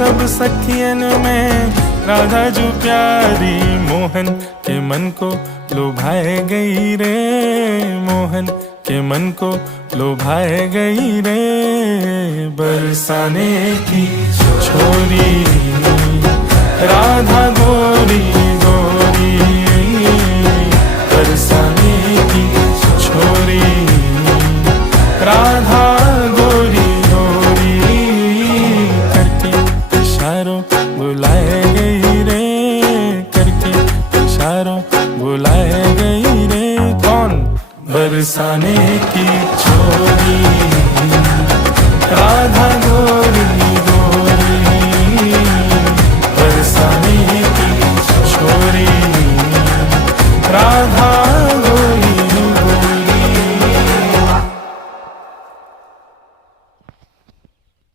सब सखियन में राधा जो प्यारी, मोहन के मन को लुभाए गई रे, मोहन के मन को लुभाए गई रे। बरसाने की छोरी राधा गोरी